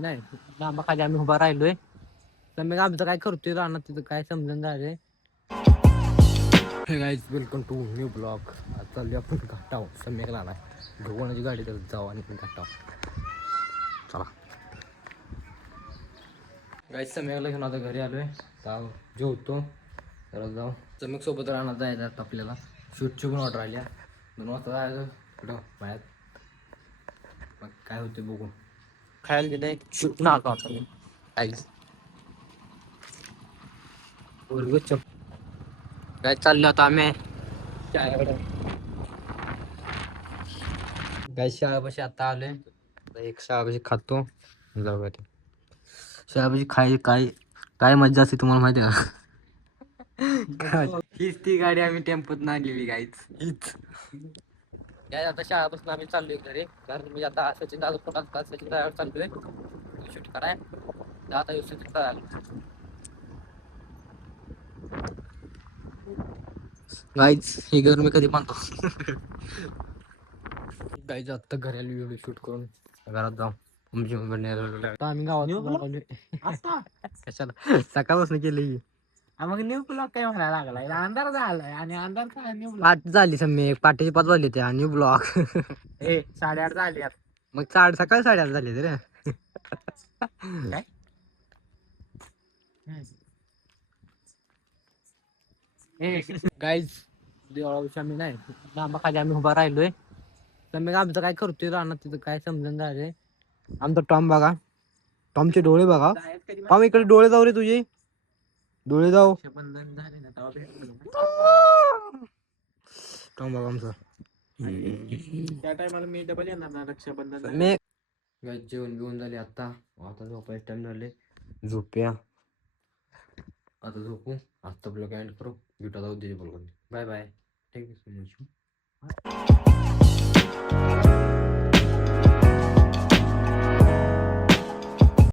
नाही लांबा खाली आम्ही उभा राहिलोय तर मग आमचं काय करतोय राहणार तिथं काय समजून झालंय. Hey guys welcome to new blog. आता चालली आपण घाटाव सम्यक राहणार भगवानाची गाडी तर जाऊ आणि पण घाटाव. चला गाईज सम्यकला घेऊन आता घरी आलोय. जाऊ जेवतो तर जाऊ सम्यक सोबत राहणार जायचं आपल्याला. शूटची पण ऑर्डर आल्या 2 वाजता जायचं कुठं बाहेर. मग काय होते बघू. खायला दिलंय शूट ना आता गाईज काय चाललं आता आम्ही काय शाळापाशी आता आलोय. एक शाळापाशी खातो जाऊ. शाळापाशी खाय काय काय मज्जा असते तुम्हाला माहिती आहे का? हीच ती गाडी आम्ही टेम्पोत आणलेली गाईच हीच. काय आता शाळापासून आम्ही चाललोय घरी. कारण मी आता सचिन दादा पोटात सचिन दादा चाललोय शूट कराय. आता शूट करायला गाईज हे घर मी कधी बांधतो. गाईज आत्ता घरी आलो व्हिडिओ शूट करून घरात जाऊ. आम्ही गावात कशाला सकाळपासून केली. मग न्यू ब्लॉग काय म्हणायला लागलाय. अंधार झालाय आणि अंधार काय न्यू पाठ झाली सम्मी पाठीची 5 वाजली त्या न्यू ब्लॉग. 8:30 झाली मग सकाळी 8:30 झाली रे. काय गाईज देवळाविषयी आम्ही नाही लांबा खाली आम्ही उभा राहिलोय तर मग आमचं काय करतोय राहणार तिथं काय समजून झालंय. आमचा टॉम बघा. टॉमचे डोळे बघा. टॉम इकडे डोळे जाऊ रे तुझे डोळे जाऊ. टॉम बघा आमचा. त्या टायमाला मी डबल येणार ना रक्षाबंधन. मी जेवण घेऊन झाले आता. आता झोपायचं टाइम झाले. झोपूया आता झोपू. आता ब्लॉग एंड करू. भेटू आता उद्याच्या ब्लॉगमध्ये. Bye bye. Thank you so much.